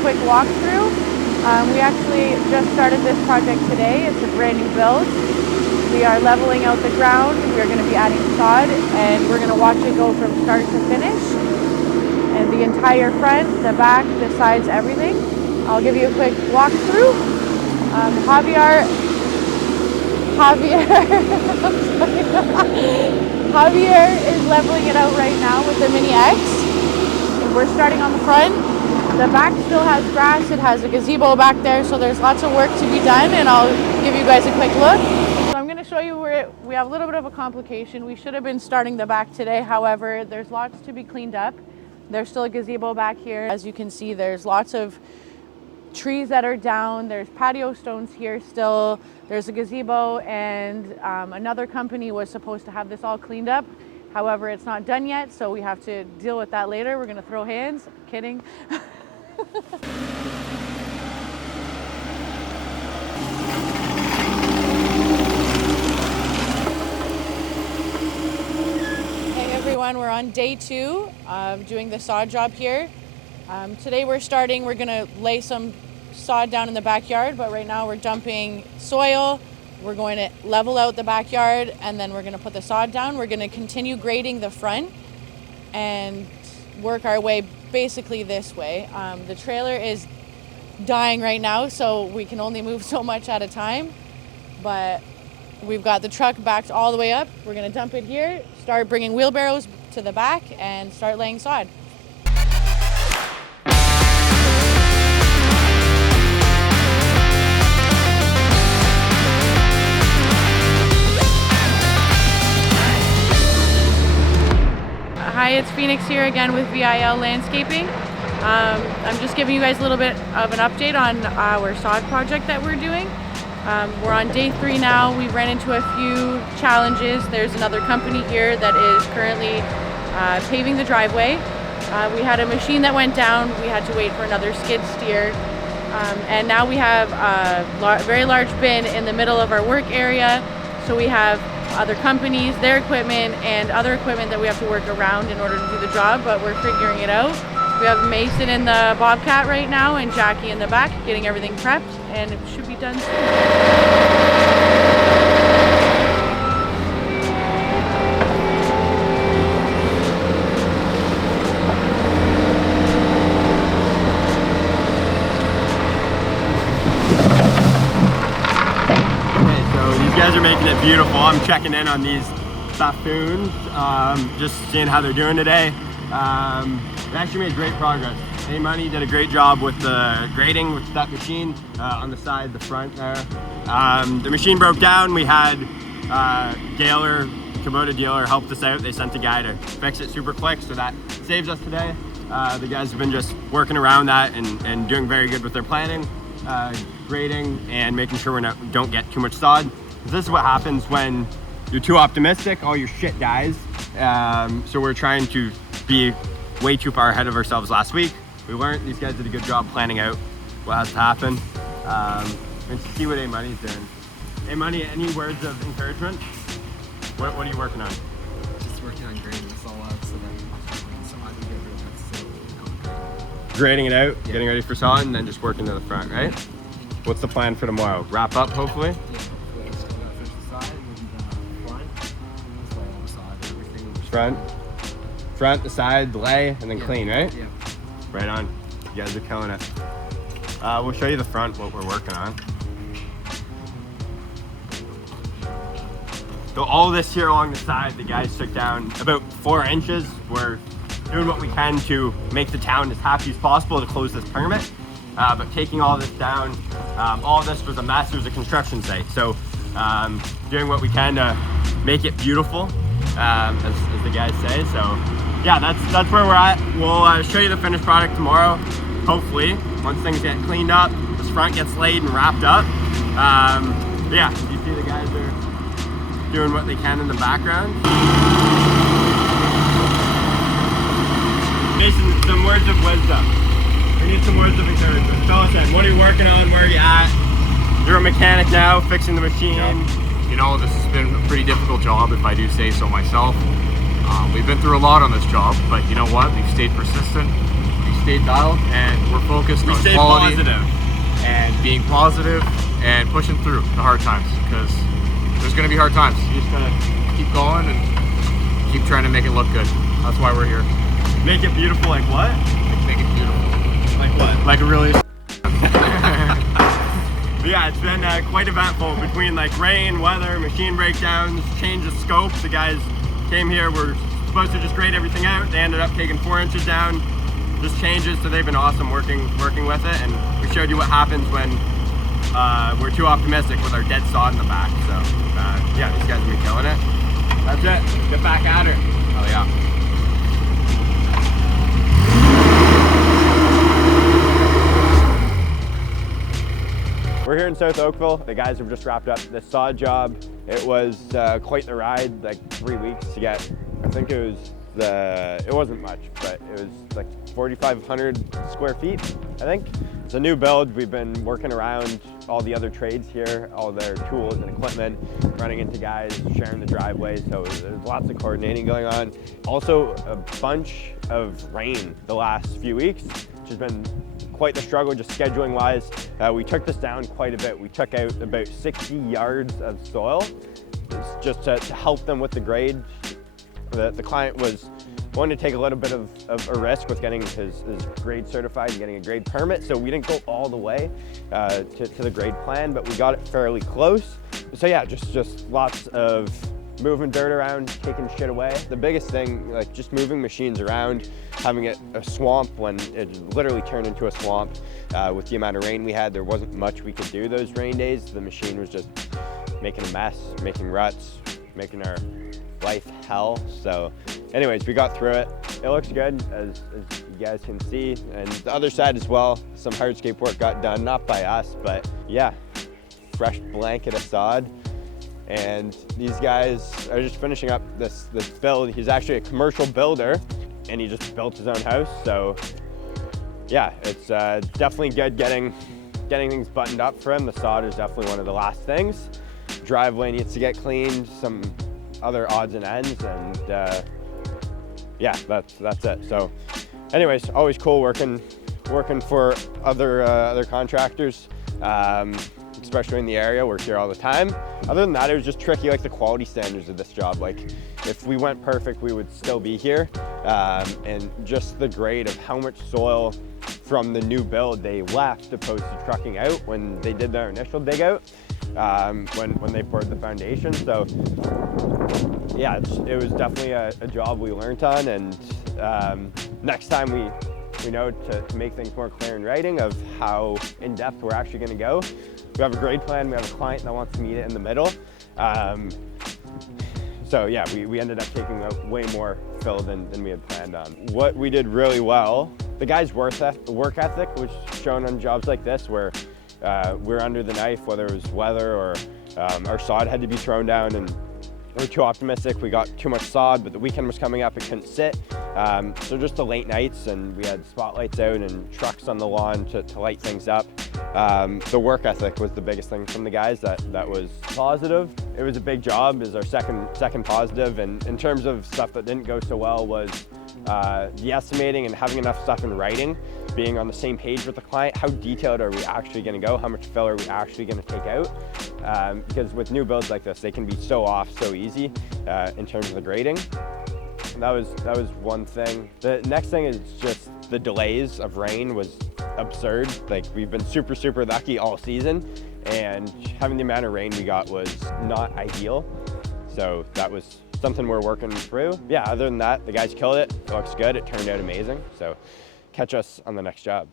quick walkthrough. We actually just started this project today. It's a brand new build. We are leveling out the ground. We're going to be adding sod, and we're going to watch it go from start to finish. And the entire front, the back, the sides, everything. I'll give you a quick walkthrough. Javier is leveling it out right now with the Mini X. We're starting on the front. The back still has grass. It has a gazebo back there, so there's lots of work to be done, and I'll give you guys a quick look. So I'm going to show you where we have a little bit of a complication. We should have been starting the back today. However, there's lots to be cleaned up. There's still a gazebo back here. As you can see, there's lots of trees that are down. There's patio stones here still. There's a gazebo, and another company was supposed to have this all cleaned up. However, it's not done yet, so we have to deal with that later. We're gonna throw hands. Kidding. Hey everyone, we're on day 2 of doing the sod job here. Today we're gonna lay some sod down in the backyard, but right now we're dumping soil. We're going to level out the backyard, and then we're going to put the sod down. We're going to continue grading the front and work our way basically this way. The trailer is dying right now, so we can only move so much at a time, but we've got the truck backed all the way up. We're going to dump it here, start bringing wheelbarrows to the back, and start laying sod. Hi, it's Phoenix here again with V.I.L Landscaping. I'm just giving you guys a little bit of an update on our sod project that we're doing. We're on day 3 now. We ran into a few challenges. There's another company here that is currently paving the driveway. We had a machine that went down. We had to wait for another skid steer. And now we have a very large bin in the middle of our work area. So we have other companies, their equipment, and other equipment that we have to work around in order to do the job, but we're figuring it out. We have Mason in the Bobcat right now and Jackie in the back getting everything prepped, and it should be done soon. These guys are making it beautiful. I'm checking in on these buffoons, just seeing how they're doing today. They actually made great progress. Money did a great job with the grading with that machine on the side, the front there. The machine broke down. We had Kubota dealer helped us out. They sent a guy to fix it super quick, so that saves us today. The guys have been just working around that and doing very good with their planning, grading, and making sure we don't get too much sod. This is what happens when you're too optimistic, all your shit dies. So we're trying to be way too far ahead of ourselves last week. We learned these guys did a good job planning out what has to happen. And see what A-Money's doing. A-Money, any words of encouragement? What are you working on? Just working on grading this all out so that sod can get rid of that. Grading it out, getting ready for sod, and then just working to the front, right? What's the plan for tomorrow? Wrap up, hopefully? Front, the side, the lay, and then clean, right? Yeah. Right on. You guys are killing it. We'll show you the front, what we're working on. So all this here along the side, the guys took down about 4 inches. We're doing what we can to make the town as happy as possible to close this permit. But taking all this down, all this was a mess. It was a construction site. So doing what we can to make it beautiful. As the guys say. So yeah, that's where we're at. We'll show you the finished product tomorrow, hopefully, once things get cleaned up, this front gets laid and wrapped up. Yeah, you see the guys are doing what they can in the background. Mason, some words of wisdom. We need some words of encouragement. Fill us in. What are you working on? Where are you at? You're a mechanic now, fixing the machine. Yep. You know, this has been a pretty difficult job, if I do say so myself. We've been through a lot on this job, but you know what? We've stayed persistent, we've stayed dialed, and we're focused focused We on stay quality positive. and being positive and pushing through the hard times, because there's going to be hard times. You just gotta keep going and keep trying to make it look good. That's why we're here. Make it beautiful like what? Make it beautiful. Like what? Like it really is. Yeah, it's been quite eventful between like rain, weather, machine breakdowns, change of scope. The guys came here, were supposed to just grade everything out. They ended up taking 4 inches down, just changes, so they've been awesome working with it. And we showed you what happens when we're too optimistic with our dead sod in the back. So yeah, these guys have been killing it. That's it, get back at her. Oh yeah. We're here in South Oakville. The guys have just wrapped up this sod job. It was quite the ride, like 3 weeks to get, I think it wasn't much, but it was like 4,500 square feet, I think. It's a new build. We've been working around all the other trades here, all their tools and equipment, running into guys, sharing the driveway, so there's lots of coordinating going on. Also, a bunch of rain the last few weeks, which has been quite the struggle just scheduling wise. We took this down quite a bit. We took out about 60 yards of soil just to help them with the grade. The client was wanting to take a little bit of a risk with getting his grade certified and getting a grade permit, so we didn't go all the way to the grade plan, but we got it fairly close. So yeah, just lots of moving dirt around, taking shit away. The biggest thing, like just moving machines around, having it a swamp when it literally turned into a swamp. With the amount of rain we had, there wasn't much we could do those rain days. The machine was just making a mess, making ruts, making our life hell. So anyways, we got through it. It looks good, as you guys can see. And the other side as well, some hardscape work got done, not by us, but yeah, fresh blanket of sod. And these guys are just finishing up this build. He's actually a commercial builder, and he just built his own house. So yeah, it's definitely good getting things buttoned up for him. The sod is definitely one of the last things. Driveway needs to get cleaned, some other odds and ends, and yeah, that's it. So anyways, always cool working for other contractors. Especially in the area, we're here all the time. Other than that, it was just tricky, like the quality standards of this job. Like if we went perfect, we would still be here. And just the grade of how much soil from the new build they left opposed to trucking out when they did their initial dig out, when they poured the foundation. So yeah, it was definitely a job we learned on, and next time we know to make things more clear in writing of how in depth we're actually going to go. We have a grade plan, we have a client that wants to meet it in the middle. So yeah, we ended up taking a way more fill than we had planned on. What we did really well, the guys' work ethic was shown on jobs like this where we're under the knife, whether it was weather or our sod had to be thrown down, and we were too optimistic. We got too much sod, but the weekend was coming up, it couldn't sit. So just the late nights, and we had spotlights out and trucks on the lawn to light things up. The work ethic was the biggest thing from the guys that was positive. It was a big job, is our second positive. And in terms of stuff that didn't go so well was the estimating and having enough stuff in writing, being on the same page with the client. How detailed are we actually going to go? How much fill are we actually going to take out? Because with new builds like this, they can be so off so easy in terms of the grading. And that was one thing. The next thing is just the delays of rain was absurd. Like we've been super lucky all season, and having the amount of rain we got was not ideal. So that was something we're working through. Yeah, other than that, the guys killed it. It looks good. It turned out amazing. So catch us on the next job.